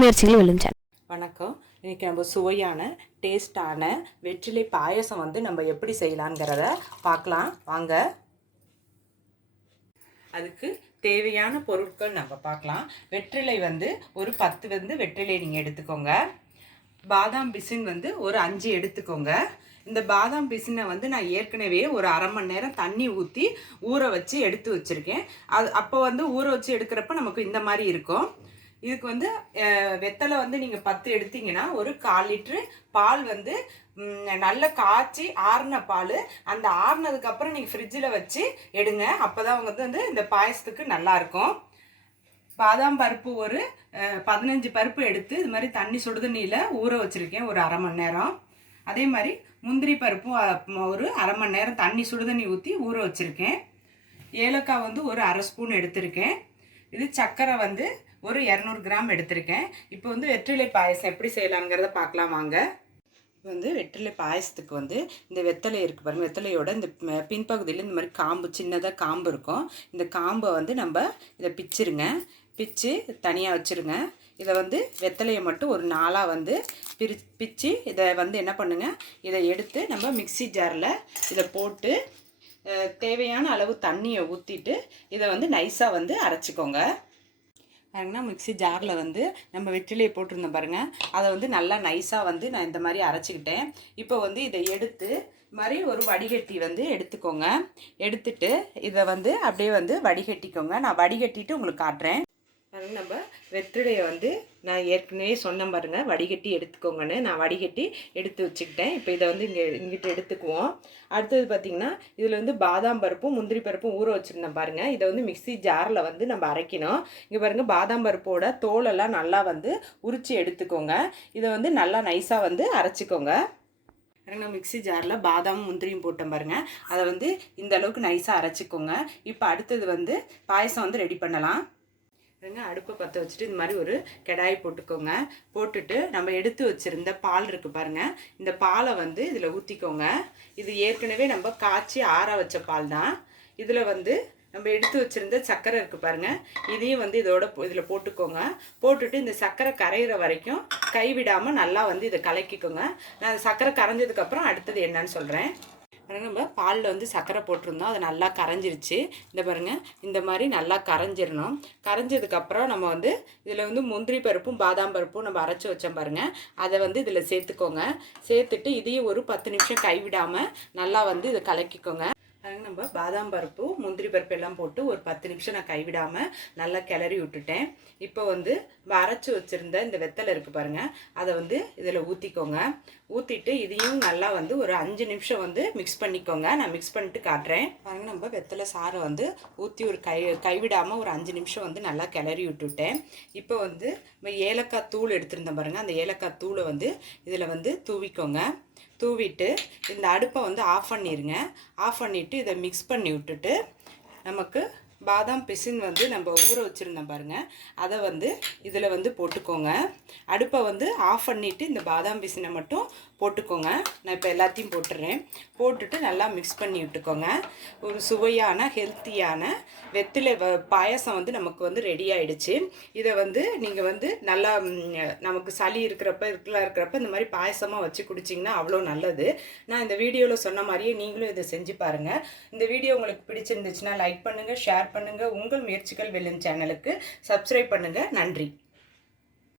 முயற்சிகள் வெல்லும் சேனல். வணக்கம். இன்றைக்கி நம்ம சுவையான டேஸ்டான வெற்றிலை பாயசம் நம்ம எப்படி செய்யலாங்கிறத பார்க்கலாம் வாங்க. அதுக்கு தேவையான பொருட்கள் நம்ம பார்க்கலாம். வெற்றிலை ஒரு 10 வெற்றிலை நீங்கள் எடுத்துக்கோங்க. பாதாம் பிசின் ஒரு 5 எடுத்துக்கோங்க. இந்த பாதாம் பிசினை நான் ஏற்கனவே ஒரு அரை மணி நேரம் தண்ணி ஊற்றி ஊற வச்சு எடுத்து வச்சுருக்கேன். அப்போ ஊற வச்சு எடுக்கிறப்ப நமக்கு இந்த மாதிரி இருக்கும். இதுக்கு வெத்தலை நீங்கள் 10 எடுத்தீங்கன்னா ஒரு 1/4 லிட்ரு பால் நல்லா காய்ச்சி ஆறின பால். அந்த ஆறினதுக்கப்புறம் நீங்கள் ஃப்ரிட்ஜில் வச்சு எடுங்க. அப்போ தான் இந்த பாயசத்துக்கு நல்லாயிருக்கும். பாதாம் பருப்பு ஒரு 15 பருப்பு எடுத்து இது மாதிரி தண்ணி சுடுதண்ணியில் ஊற வச்சுருக்கேன் ஒரு அரை மணி நேரம். அதே மாதிரி முந்திரி பருப்பும் ஒரு அரை மணி நேரம் தண்ணி சுடுதண்ணி ஊற்றி ஊற வச்சுருக்கேன். ஏலக்காய் ஒரு அரை ஸ்பூன் எடுத்திருக்கேன். இது சர்க்கரை ஒரு 200 கிராம் எடுத்திருக்கேன். இப்போ வெற்றிலை பாயசம் எப்படி செய்யலாங்கிறத பார்க்கலாம் வாங்க. வெற்றிலை பாயசத்துக்கு இந்த வெத்தலை இருக்குது பாருங்கள். வெத்தலையோட இந்த பின்பகுதியில் இந்த மாதிரி காம்பு சின்னதாக காம்பு இருக்கும். இந்த காம்பை நம்ம இதை பிச்சு தனியாக வச்சுருங்க. இதை வெத்தலையை மட்டும் ஒரு 4ஆக பிச்சு இதை என்ன பண்ணுங்கள், இதை எடுத்து நம்ம மிக்சி ஜாரில் இதை போட்டு தேவையான அளவு தண்ணியை ஊற்றிட்டு இதை நைஸாக அரைச்சிக்கோங்க. பாருங்கன்னா மிக்சி ஜாரில் நம்ம வெற்றிலையை போட்டிருந்தோம் பாருங்கள். அதை நல்லா நைஸாக நான் இந்த மாதிரி அரைச்சிக்கிட்டேன். இப்போ இதை எடுத்து மாதிரி ஒரு வடிகட்டி எடுத்துக்கோங்க. எடுத்துட்டு இதை அப்படியே வடிகட்டிக்கோங்க. நான் வடிகட்டிட்டு உங்களுக்கு காட்டுறேன். நம்ம வெற்றிலையை நான் ஏற்கனவே சொன்னேன் பாருங்கள், வடிகட்டி எடுத்துக்கோங்கன்னு. நான் வடிகட்டி எடுத்து வச்சுக்கிட்டேன். இப்போ இதை இங்கிட்ட எடுத்துக்குவோம். அடுத்தது பார்த்திங்கன்னா இதில் பாதாம் பருப்பும் முந்திரி பருப்பும் ஊற வச்சுருந்தேன் பாருங்கள். இதை மிக்சி ஜாரில் நம்ம அரைக்கணும். இங்கே பாருங்கள், பாதாம் பருப்போட தோலெல்லாம் நல்லா உரித்து எடுத்துக்கோங்க. இதை நல்லா நைஸாக அரைச்சிக்கோங்க. நான் மிக்சி ஜாரில் பாதாமும் முந்திரியும் போட்டேன் பாருங்கள். அதை இந்த அளவுக்கு நைஸாக அரைச்சிக்கோங்க. இப்போ அடுத்தது பாயசம் ரெடி பண்ணலாம். அடுப்பை பற்ற வச்சுட்டு இந்த மாதிரி ஒரு கடாய் போட்டுக்கோங்க. போட்டுட்டு நம்ம எடுத்து வச்சுருந்த பால் இருக்குது பாருங்கள். இந்த பாலை இதில் ஊற்றிக்கோங்க. இது ஏற்கனவே நம்ம காய்ச்சி ஆற வச்ச பால் தான். இதில் நம்ம எடுத்து வச்சுருந்த சர்க்கரை இருக்குது பாருங்கள். இதையும் இதில் போட்டுக்கோங்க. போட்டுட்டு இந்த சர்க்கரை கரையிற வரைக்கும் கைவிடாமல் நல்லா இதை கலக்கிக்கோங்க. நான் சர்க்கரை கரைஞ்சதுக்கப்புறம் அடுத்தது என்னன்னு சொல்கிறேன். நம்ம பாலில் சர்க்கரை போட்டிருந்தோம். அது நல்லா கரைஞ்சிருச்சு. இந்த பாருங்கள், இந்த மாதிரி நல்லா கரைஞ்சிடணும். கரைஞ்சதுக்கப்புறம் நம்ம இதில் முந்திரி பருப்பும் பாதாம் பருப்பும் நம்ம அரைச்சி வச்சோம் பாருங்கள். அதை இதில் சேர்த்துக்கோங்க. சேர்த்துட்டு இதையும் ஒரு 10 நிமிஷம் கைவிடாமல் நல்லா இதை கலக்கிக்கோங்க. நம்ம பாதாம் பருப்பு முந்திரி பருப்பு எல்லாம் போட்டு ஒரு 10 நிமிஷம் நான் கைவிடாமல் நல்லா கிளறி விட்டுட்டேன். இப்போ அரைச்சி வச்சுருந்த இந்த வெத்தலை இருக்குது பாருங்கள். அதை இதில் ஊற்றிக்கோங்க. ஊற்றிட்டு இதையும் நல்லா ஒரு 5 நிமிஷம் மிக்ஸ் பண்ணிக்கோங்க. நான் மிக்ஸ் பண்ணிட்டு காட்டுறேன் பாருங்கள். நம்ம வெத்தலை சாறை ஊற்றி ஒரு கைவிடாமல் ஒரு 5 நிமிஷம் நல்லா கிளறி விட்டுட்டேன். இப்போ நம்ம ஏலக்காய் தூள் எடுத்துருந்தேன் பாருங்கள். அந்த ஏலக்காய் தூளை இதில் தூவிக்கோங்க. தூவிட்டு இந்த அடுப்பை ஆஃப் பண்ணிடுங்க. ஆஃப் பண்ணிவிட்டு இதை மிக்ஸ் பண்ணி விட்டுட்டு நமக்கு பாதாம் பிசின் நம்ம ஊற வச்சுருந்தோம் பாருங்கள். அதை இதில் போட்டுக்கோங்க. அடுப்பை ஆஃப் பண்ணிவிட்டு இந்த பாதாம் பிசினை மட்டும் போட்டுக்கோங்க. நான் இப்போ எல்லாத்தையும் போட்டுடுறேன். போட்டுட்டு நல்லா மிக்ஸ் பண்ணி விட்டுக்கோங்க. ஒரு சுவையான ஹெல்த்தியான வெற்றிலை பாயசம் நமக்கு ரெடி ஆகிடுச்சு. இதை நீங்கள் நல்லா நமக்கு சளி இருக்கிறப்ப இந்த மாதிரி பாயசமாக வச்சு குடிச்சிங்கன்னா அவ்வளோ நல்லது. நான் இந்த வீடியோவில் சொன்ன மாதிரியே நீங்களும் இதை செஞ்சு பாருங்கள். இந்த வீடியோ உங்களுக்கு பிடிச்சிருந்துச்சுன்னா லைக் பண்ணுங்கள், ஷேர் பண்ணுங்கள். உங்கள் முயற்சிகள் வெல்லும் சேனலுக்கு சப்ஸ்கிரைப் பண்ணுங்கள். நன்றி.